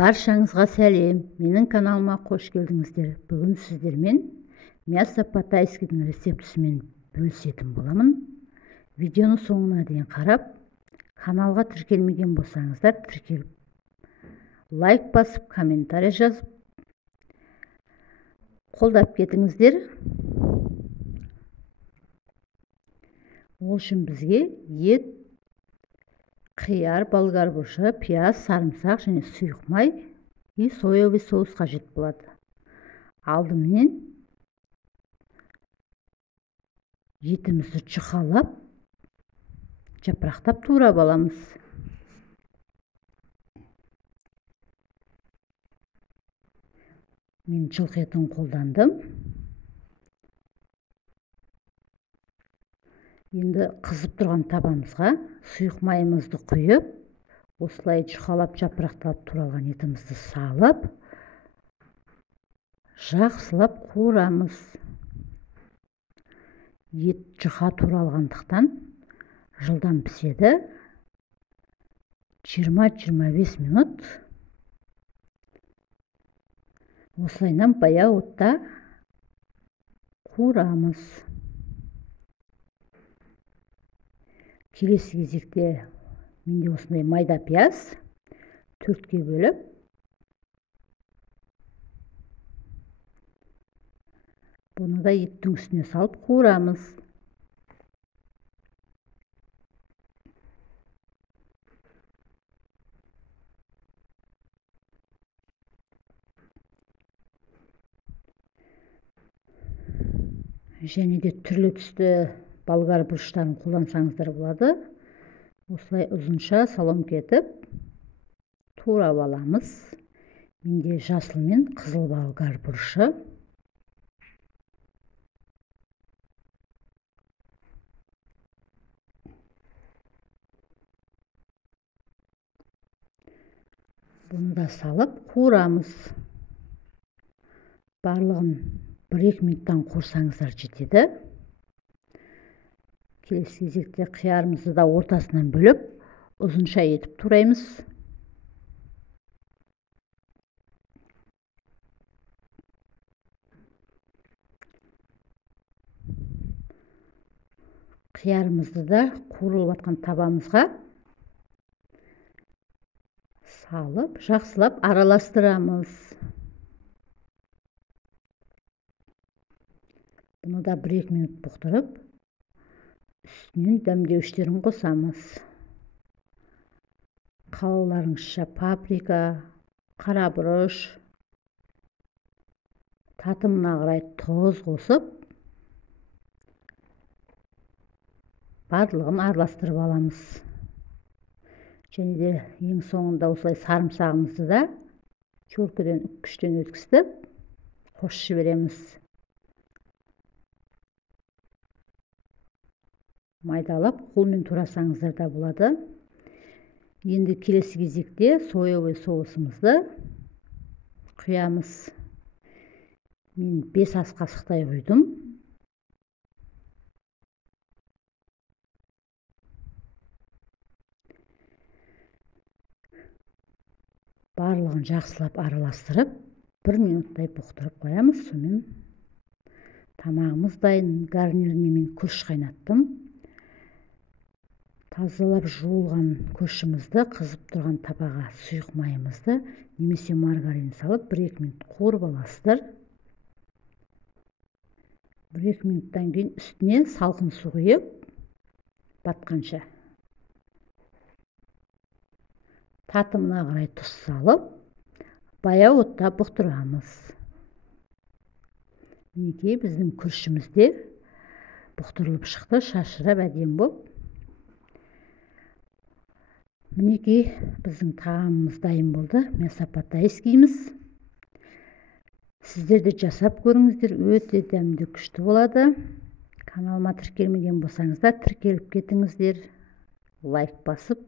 Баршаңызға сәлем, менің каналыма қош келдіңіздер. Бүгін сіздермен мясо по-тайскийдің рецептісімен бөлісетін боламын. Видеоны соңына дейін қарап, каналға тіркелмеген болсаңыздар, тіркеліп, лайк басып, комментарий жазып, қолдап кетіңіздер. Ол үшін бізге ет, қияр, болгар бұрышы, пияз, сарымсақ және сұйық май и соевый соус қажет болады. Алдымен етімізді жұқалап, жапырақтап турап аламыз. Мен жылқы етін қолдандым. Енді қызып тұрған табамызға сұйық майымызды құйып, осылай жұқалап жапырақталып туралған етімізді салып, жақсылап қуырамыз. Ет жұқа туралғандықтан жылдам піседі. 20-25 минут осылайнан баяу отта қуырамыз. Келесі кезекте менде осындай майда пияз 4-ке бөліп, бұны да еттің үстіне салып қуырамыз. Және де түрлі түсті болгар бұрыштарын қолдансаңыздар болады. Осылай ұзынша соломка етіп турап аламыз. Менде жасыл мен қызыл болгар бұрышы. Бұны да салып қуырамыз. Барлығын 1-2 минуттан қуырсаңыздар жетеді. Келесі кезекте қиярымызды да ортасынан бөліп, ұзынша етіп тураймыз. Қиярымызды да қуырылып жатқан табамызға салып, жақсылап араластырамыз. Бұны да 1-2 минут бұқтырып, үстінен дәмдеуіштерін қосамыз. Қалауларыңызша паприка, қара бұрыш, татымына қарай тұз қосып, барлығын араластырып аламыз. Және де ең соңында осылай сарымсағымызды да 4-ден 3-тен өткізіп, қосып жібереміз. Майдалап, қолмен турасаңыздар да болады. Енді келесі кезекте соевый соусымызды құямыз. Мен 5 ас қасықтай құйдым. Барлығын жақсылап араластырып, 1 минуттай бұқтырып қоямыз. Сонымен тамағымыз дайын. Гарниріне мен күріш қайнаттым. Тазалап жуылған күрішімізді қызып тұрған табаға сұйық майымызды немесе маргарин салып 1-2 минут қуырып аласыздар. 1-2 минуттан кейін үстіне салқын су құйып, батқанша татымына қарай тұз салып, баяу отта бұқтырамыз. Мінекей біздің күрішімізде бұқтырылып шықты, шашырап әдемі болып. Мінекей біздің тағамымыз дайын болды. Мясо по-тайскийіміз. Сіздер де жасап көріңіздер, өте дәмді, күшті болады. Каналыма тіркелмеген болсаңыздар, тіркеліп кетіңіздер. Лайк басып,